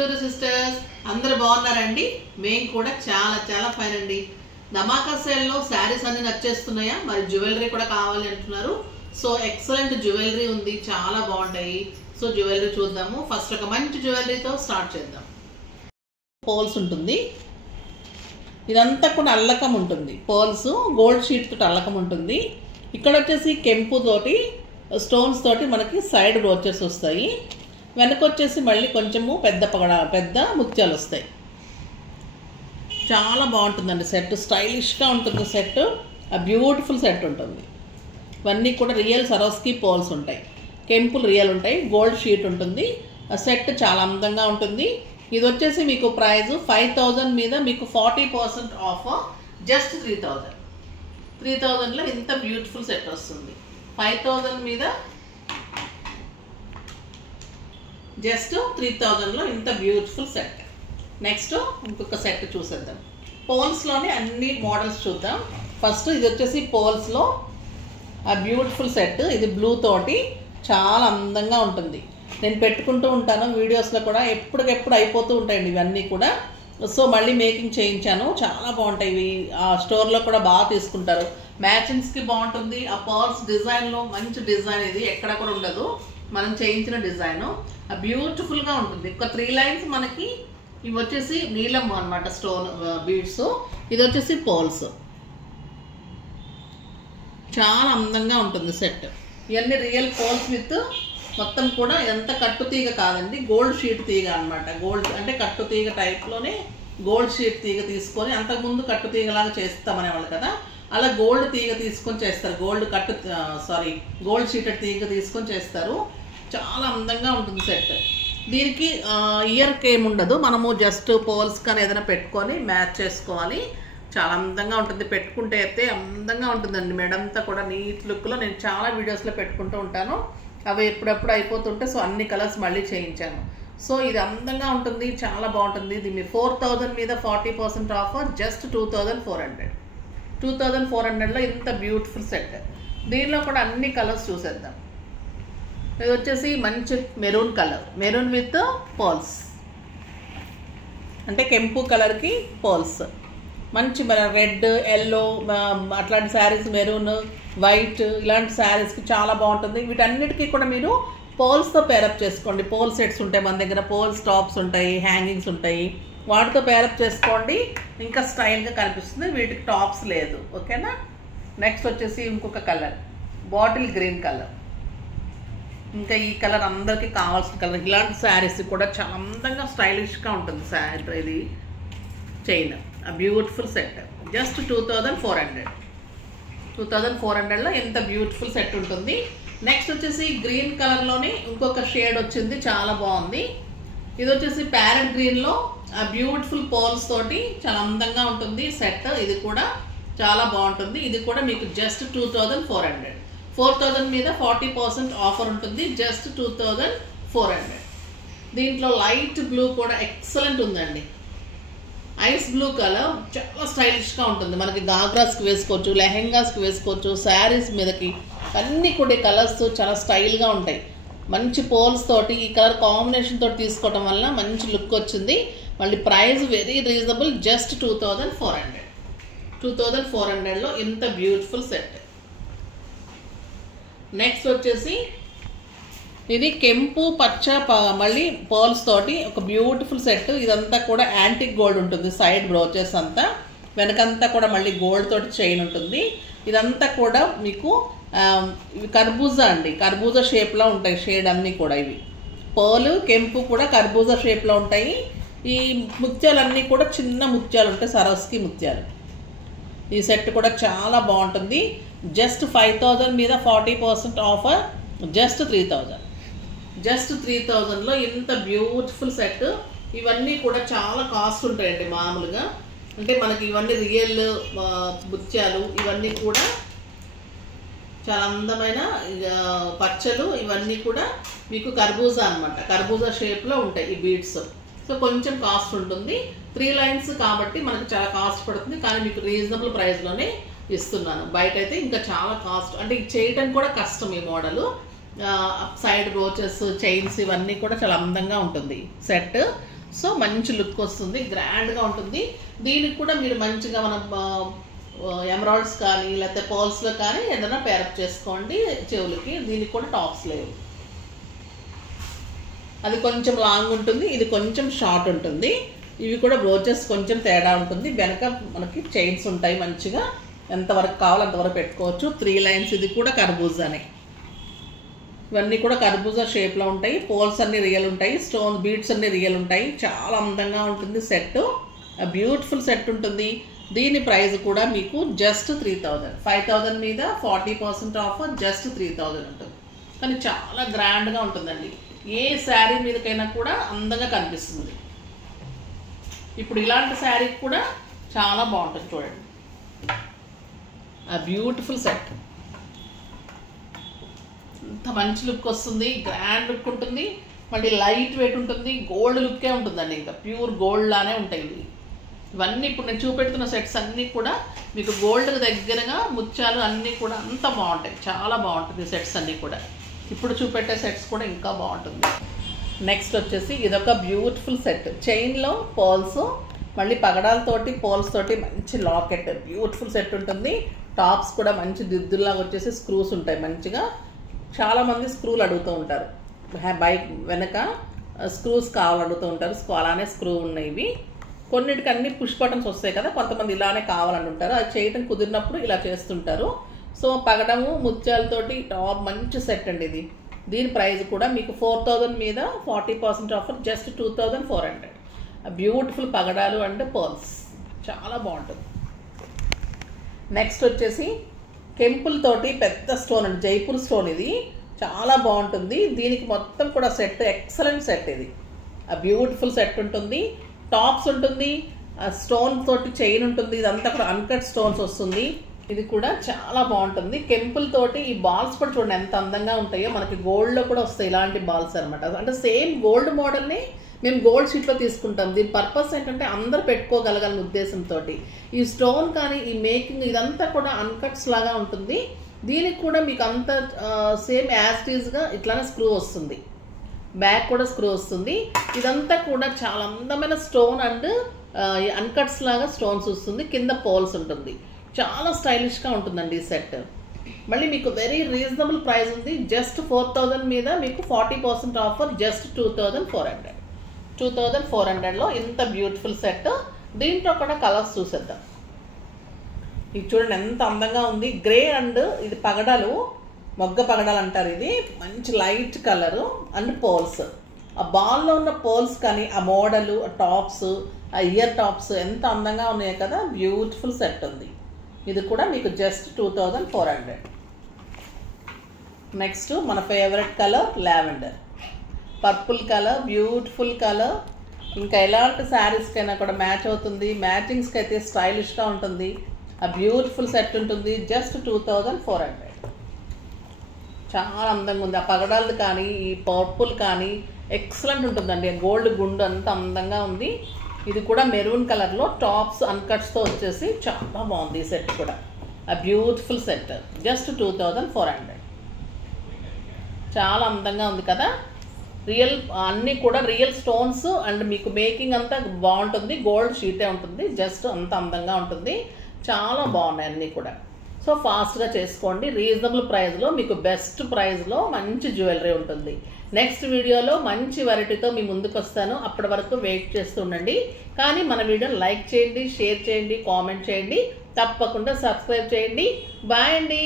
Jewellery sisters అందరూ బాగున్నారండి. మేము కూడా చాలా చాలా ఫైన్ అండి. ధమాకా సేల్లో శారీస్ అన్ని నచ్చేస్తున్నాయా? మరి జ్యువెలరీ కూడా కావాలి అంటున్నారు. సో ఎక్సలెంట్ జ్యువెలరీ ఉంది, చాలా బాగుంటాయి. సో జ్యువెలరీ చూద్దాము. ఫస్ట్ ఒక మంచి జ్యువెలరీతో స్టార్ట్ చేద్దాం. పోల్స్ ఉంటుంది, ఇదంతా కూడా అల్లకం ఉంటుంది. పోల్స్ గోల్డ్ షీట్ తోటి అల్లకం ఉంటుంది. ఇక్కడ వచ్చేసి కెంపు తోటి స్టోన్స్ తోటి మనకి సైడ్ బ్రోచెస్ వస్తాయి. వెనక వచ్చేసి మళ్ళీ కొంచెము పెద్ద ముత్యాలు వస్తాయి. చాలా బాగుంటుందండి సెట్, స్టైలిష్గా ఉంటుంది సెట్. ఆ బ్యూటిఫుల్ సెట్ ఉంటుంది. ఇవన్నీ కూడా రియల్ సరోస్కి పోల్స్ ఉంటాయి, కెంపులు రియల్ ఉంటాయి, గోల్డ్ షీట్ ఉంటుంది. ఆ సెట్ చాలా అందంగా ఉంటుంది. ఇది వచ్చేసి మీకు ప్రైస్ 5000 మీద మీకు 40% ఆఫ్, జస్ట్ 3000లో ఇంత బ్యూటిఫుల్ సెట్ వస్తుంది. 5000 మీద జస్ట్ 3000లో ఇంత బ్యూటిఫుల్ సెట్. నెక్స్ట్ ఇంకొక సెట్ చూసేద్దాం. పోల్స్లోనే అన్ని మోడల్స్ చూద్దాం. ఫస్ట్ ఇది వచ్చేసి పోల్స్లో ఆ బ్యూటిఫుల్ సెట్. ఇది బ్లూ తోటి చాలా అందంగా ఉంటుంది. నేను పెట్టుకుంటూ ఉంటాను వీడియోస్లో కూడా, ఎప్పటికెప్పుడు అయిపోతూ ఉంటాయండి ఇవన్నీ కూడా. సో మళ్ళీ మేకింగ్ చేయించాను, చాలా బాగుంటాయి ఇవి. ఆ స్టోర్లో కూడా బాగా తీసుకుంటారు. మ్యాచింగ్స్కి బాగుంటుంది. ఆ పర్ల్స్ డిజైన్లో మంచి డిజైన్, ఇది ఎక్కడ కూడా ఉండదు, మనం చేయించిన డిజైన్. ఆ బ్యూటిఫుల్గా ఉంటుంది. ఒక 3 లైన్స్ మనకి ఇవి వచ్చేసి నీలం అనమాట, స్టోన్ బీడ్స్. ఇది వచ్చేసి పోల్స్. చాలా అందంగా ఉంటుంది సెట్. ఇవన్నీ రియల్ పోల్స్ విత్ మొత్తం కూడా ఎంత కట్టు తీగ కాదండి, గోల్డ్ షీట్ తీగ అనమాట. గోల్డ్ అంటే కట్టు తీగ టైప్లోనే గోల్డ్ షీట్ తీగ తీసుకొని, అంతకుముందు కట్టు తీగలాగా చేస్తామనేవాళ్ళు కదా, అలా గోల్డ్ తీగ తీసుకొని చేస్తారు. గోల్డ్ షీటెడ్ తీగ తీసుకొని చేస్తారు. చాలా అందంగా ఉంటుంది సెట్. దీనికి ఇయర్కి ఏముండదు, మనము జస్ట్ పోల్స్ కానీ ఏదైనా పెట్టుకొని మ్యాచ్ చేసుకోవాలి. చాలా అందంగా ఉంటుంది. పెట్టుకుంటే అయితే అందంగా ఉంటుందండి. మెడంతా కూడా నీట్ లుక్లో నేను చాలా వీడియోస్లో పెట్టుకుంటూ ఉంటాను. అవి ఎప్పుడప్పుడు అయిపోతుంటే సో అన్ని కలర్స్ మళ్ళీ చేయించాను. సో ఇది అందంగా ఉంటుంది, చాలా బాగుంటుంది. దీన్ని 4000 మీద 40% ఆఫర్, జస్ట్ 2400లో ఇంత బ్యూటిఫుల్ సెట్. దీనిలో కూడా అన్ని కలర్స్ చూసేద్దాం. ఇది వచ్చేసి మంచి maroon colour, maroon with poles, అంటే కెంపు కలర్కి పోల్స్. మంచి రెడ్, ఎల్లో అట్లాంటి శారీస్, మెరూన్, వైట్ ఇలాంటి శారీస్కి చాలా బాగుంటుంది. వీటన్నిటికీ కూడా మీరు పోల్స్తో పేరప్ చేసుకోండి. పోల్ సెట్స్ ఉంటాయి మన దగ్గర, పోల్స్ టాప్స్ ఉంటాయి, హ్యాంగింగ్స్ ఉంటాయి, వాటితో పేరప్ చేసుకోండి. ఇంకా స్టైల్గా కనిపిస్తుంది. వీటికి టాప్స్ లేదు, ఓకేనా. నెక్స్ట్ వచ్చేసి ఇంకొక కలర్, బాటిల్ గ్రీన్ కలర్. ఇంకా ఈ కలర్ అందరికీ కావాల్సిన కలర్. ఇలాంటి శారీస్ కూడా చాలా అందంగా స్టైలిష్గా ఉంటుంది శారీ. ఇది చైన్, ఆ బ్యూటిఫుల్ సెట్, జస్ట్ 2400లో ఎంత బ్యూటిఫుల్ సెట్ ఉంటుంది. నెక్స్ట్ వచ్చేసి గ్రీన్ కలర్లోనే ఇంకొక షేడ్ వచ్చింది, చాలా బాగుంది. ఇది వచ్చేసి ప్యారెట్ గ్రీన్లో ఆ బ్యూటిఫుల్ పోల్స్ తోటి చాలా అందంగా ఉంటుంది సెట్. ఇది కూడా చాలా బాగుంటుంది. ఇది కూడా మీకు జస్ట్ 2400. 4000 మీద 40% ఆఫర్ ఉంటుంది, జస్ట్ 2400. దీంట్లో లైట్ బ్లూ కూడా ఎక్సలెంట్ ఉందండి. ఐస్ బ్లూ కలర్ చాలా స్టైలిష్గా ఉంటుంది. మనకి గాగ్రాస్కి వేసుకోవచ్చు, లెహెంగాస్కి వేసుకోవచ్చు, శారీస్ మీదకి అన్నీ కూడా కలర్స్ చాలా స్టైల్గా ఉంటాయి. మంచి పోల్స్ తోటి ఈ కలర్ కాంబినేషన్ తోటి తీసుకోవడం వల్ల మంచి లుక్ వచ్చింది. మళ్ళీ ప్రైస్ వెరీ రీజనబుల్, జస్ట్ 2400లో ఇంత బ్యూటిఫుల్ సెట్. నెక్స్ట్ వచ్చేసి ఇది కెంపు పచ్చ మళ్ళీ పర్ల్స్ తోటి ఒక బ్యూటిఫుల్ సెట్. ఇదంతా కూడా యాంటిక్ గోల్డ్ ఉంటుంది, సైడ్ బ్రోచెస్ అంతా, వెనకంతా కూడా మళ్ళీ గోల్డ్ తోటి చైన్ ఉంటుంది. ఇదంతా కూడా మీకు ఇవి కర్బూజా అండి, కర్బూజా షేప్లో ఉంటాయి షేడ్ అన్నీ కూడా. ఇవి పర్ల్, కెంపు కూడా కర్బూజా షేప్లో ఉంటాయి. ఈ ముత్యాలన్నీ కూడా చిన్న ముత్యాలు ఉంటాయి, సరస్కి ముత్యాలు. ఈ సెట్ కూడా చాలా బాగుంటుంది. జస్ట్ 5000 మీద 40% ఆఫర్, జస్ట్ 3000లో ఇంత బ్యూటిఫుల్ సెట్. ఇవన్నీ కూడా చాలా కాస్ట్ ఉంటాయండి మామూలుగా. అంటే మనకి ఇవన్నీ రియల్ ముత్యాలు, ఇవన్నీ కూడా చాలా అందమైన పచ్చలు. ఇవన్నీ కూడా మీకు కర్బూజా అనమాట, కర్బూజా షేప్లో ఉంటాయి ఈ బీడ్స్. సో కొంచెం కాస్ట్ ఉంటుంది. 3 లైన్స్ కాబట్టి మనకు చాలా కాస్ట్ పడుతుంది, కానీ మీకు రీజనబుల్ ప్రైస్లోనే ఇస్తున్నాను. బయట అయితే ఇంకా చాలా కాస్ట్, అంటే చేయటం కూడా కష్టం ఈ మోడల్. సైడ్ బ్రోచెస్, చైన్స్ ఇవన్నీ కూడా చాలా అందంగా ఉంటుంది సెట్. సో మంచి లుక్ వస్తుంది, గ్రాండ్గా ఉంటుంది. దీనికి కూడా మీరు మంచిగా మన ఎమరాల్డ్స్ కానీ లేకపోతే పర్ల్స్లో కానీ ఏదైనా పేరప్ చేసుకోండి చెవులకి. దీనికి కూడా టాప్స్ లేవు. అది కొంచెం లాంగ్ ఉంటుంది, ఇది కొంచెం షార్ట్ ఉంటుంది. ఇవి కూడా బ్రోచెస్ కొంచెం తేడా ఉంటుంది. వెనక మనకి చైన్స్ ఉంటాయి, మంచిగా ఎంతవరకు కావాలో అంతవరకు పెట్టుకోవచ్చు. 3 లైన్స్. ఇది కూడా కర్బూజానే. ఇవన్నీ కూడా కర్బూజా షేప్లో ఉంటాయి. పోల్స్ అన్ని రియల్ ఉంటాయి, స్టోన్ బీడ్స్ అన్ని రియల్ ఉంటాయి. చాలా అందంగా ఉంటుంది సెట్. బ్యూటిఫుల్ సెట్ ఉంటుంది. దీని ప్రైస్ కూడా మీకు జస్ట్ 3000. 5000 మీద 40% ఆఫర్, జస్ట్ 3000 ఉంటుంది. కానీ చాలా గ్రాండ్గా ఉంటుందండి. ఏ శారీ మీదకైనా కూడా అందంగా కనిపిస్తుంది. ఇప్పుడు ఇలాంటి శారీ కూడా చాలా బాగుంటుంది. చూడండి, ఆ బ్యూటిఫుల్ సెట్. అంత మంచి లుక్ వస్తుంది, గ్రాండ్ లుక్ ఉంటుంది, మళ్ళీ లైట్ వెయిట్ ఉంటుంది, గోల్డ్ లుక్కే ఉంటుందండి. ఇంకా ప్యూర్ గోల్డ్ లానే ఉంటాయి ఇవన్నీ. ఇప్పుడు నేను చూపెడుతున్న సెట్స్ అన్నీ కూడా మీకు గోల్డ్ దగ్గరగా ముత్యాలు అన్నీ కూడా అంత బాగుంటాయి. చాలా బాగుంటుంది సెట్స్ అన్నీ కూడా. ఇప్పుడు చూపెట్టే సెట్స్ కూడా ఇంకా బాగుంటుంది. నెక్స్ట్ వచ్చేసి ఇదొక బ్యూటిఫుల్ సెట్. చైన్లో పోల్స్, మళ్ళీ పగడాలతోటి పోల్స్ తోటి మంచి లాకెట్. బ్యూటిఫుల్ సెట్ ఉంటుంది. టాప్స్ కూడా మంచి దిద్దుల్లాగా వచ్చేసి స్క్రూస్ ఉంటాయి మంచిగా. చాలామంది స్క్రూలు అడుగుతూ ఉంటారు, బైక్ వెనక స్క్రూస్ కావాలడుగుతూ ఉంటారు. అలానే స్క్రూ ఉన్నాయి ఇవి. కొన్నిటికి అన్ని పుష్ బటన్స్ వస్తాయి కదా, కొంతమంది ఇలానే కావాలంటుంటారు. అది చేయడం కుదిరినప్పుడు ఇలా చేస్తుంటారు. సో పగడము ముత్యాలతోటి టాప్ మంచి సెట్ అండి ఇది. దీని ప్రైస్ కూడా మీకు 4000 మీద 40% ఆఫర్, జస్ట్ 2400. బ్యూటిఫుల్ పగడాలు అండ్ పర్ల్స్, చాలా బాగుంటుంది. నెక్స్ట్ వచ్చేసి కెంపుల్ తోటి పెద్ద స్టోన్ అండి, జైపూర్ స్టోన్. ఇది చాలా బాగుంటుంది. దీనికి మొత్తం కూడా సెట్ ఎక్సలెంట్ సెట్. ఇది బ్యూటిఫుల్ సెట్ ఉంటుంది. టాప్స్ ఉంటుంది, స్టోన్ తోటి చైన్ ఉంటుంది. ఇదంతా కూడా అన్కట్ స్టోన్స్ వస్తుంది. ఇది కూడా చాలా బాగుంటుంది. కెంపుల్ తోటి ఈ బాల్స్ కూడా చూడండి ఎంత అందంగా ఉంటాయో. మనకి గోల్డ్లో కూడా వస్తాయి ఇలాంటి బాల్స్ అనమాట. అంటే సేమ్ గోల్డ్ మోడల్ని మేము గోల్డ్ షీట్లో తీసుకుంటాం. దీని పర్పస్ ఏంటంటే అందరు పెట్టుకోగలగాలని ఉద్దేశంతో. ఈ స్టోన్ కానీ ఈ మేకింగ్ ఇదంతా కూడా అన్కట్స్ లాగా ఉంటుంది. దీనికి కూడా మీకు అంత సేమ్ యాజ్ టీజ్గా ఇట్లానే స్క్రూ వస్తుంది. బ్యాక్ కూడా స్క్రూ వస్తుంది. ఇదంతా కూడా చాలా అందమైన స్టోన్ అండ్ అన్కట్స్ లాగా స్టోన్స్ వస్తుంది. కింద పోల్స్ ఉంటుంది. చాలా స్టైలిష్గా ఉంటుందండి ఈ సెట్. మళ్ళీ మీకు వెరీ రీజనబుల్ ప్రైస్ ఉంది. జస్ట్ 4000 మీద మీకు 40% ఆఫర్, జస్ట్ 2400. 2400లో ఇంత బ్యూటిఫుల్ సెట్. దీంట్లో కూడా కలర్స్ చూసేద్దాం. ఇది చూడండి ఎంత అందంగా ఉంది. గ్రే అండ్ ఇది పగడాలు, మొగ్గ పగడాలు అంటారు. ఇది మంచి లైట్ కలరు అండ్ పోల్స్. ఆ బాల్లో ఉన్న పోల్స్ కానీ ఆ మోడలు, ఆ టాప్స్, ఆ ఇయర్ టాప్స్ ఎంత అందంగా ఉన్నాయి కదా. బ్యూటిఫుల్ సెట్ ఉంది. ఇది కూడా మీకు జస్ట్ 2400. నెక్స్ట్ మన favourite colour lavender, purple colour, beautiful colour. ఇంకా ఎలాంటి శారీస్కైనా కూడా మ్యాచ్ అవుతుంది. మ్యాచింగ్స్కి అయితే స్టైలిష్గా ఉంటుంది. ఆ బ్యూటిఫుల్ సెట్ ఉంటుంది. జస్ట్ 2400. చాలా అందంగా ఉంది. ఆ పగడాలది కానీ ఈ పర్పుల్ కానీ ఎక్సలెంట్ ఉంటుందండి. గోల్డ్ గుండు అంత అందంగా ఉంది. ఇది కూడా మెరూన్ కలర్లో టాప్స్ అన్కట్స్తో వచ్చేసి చాలా బాగుంది ఈ సెట్ కూడా. ఆ బ్యూటిఫుల్ సెట్, జస్ట్ 2400. చాలా అందంగా ఉంది కదా. రియల్ అన్నీ కూడా రియల్ స్టోన్స్ అండ్ మీకు మేకింగ్ అంతా బాగుంటుంది. గోల్డ్ షీటే ఉంటుంది. జస్ట్ అంత అందంగా ఉంటుంది. చాలా బాగున్నాయి అన్నీ కూడా. సో ఫాస్ట్గా చేసుకోండి. రీజనబుల్ ప్రైస్లో మీకు బెస్ట్ ప్రైస్లో మంచి జ్యువెలరీ ఉంటుంది. నెక్స్ట్ వీడియోలో మంచి వెరైటీతో మీ ముందుకు వస్తాను. అప్పటి వరకు వెయిట్ చేస్తూ ఉండండి. కానీ మన వీడియోని లైక్ చేయండి, షేర్ చేయండి, కామెంట్ చేయండి, తప్పకుండా సబ్స్క్రైబ్ చేయండి. బాయ్ అండి.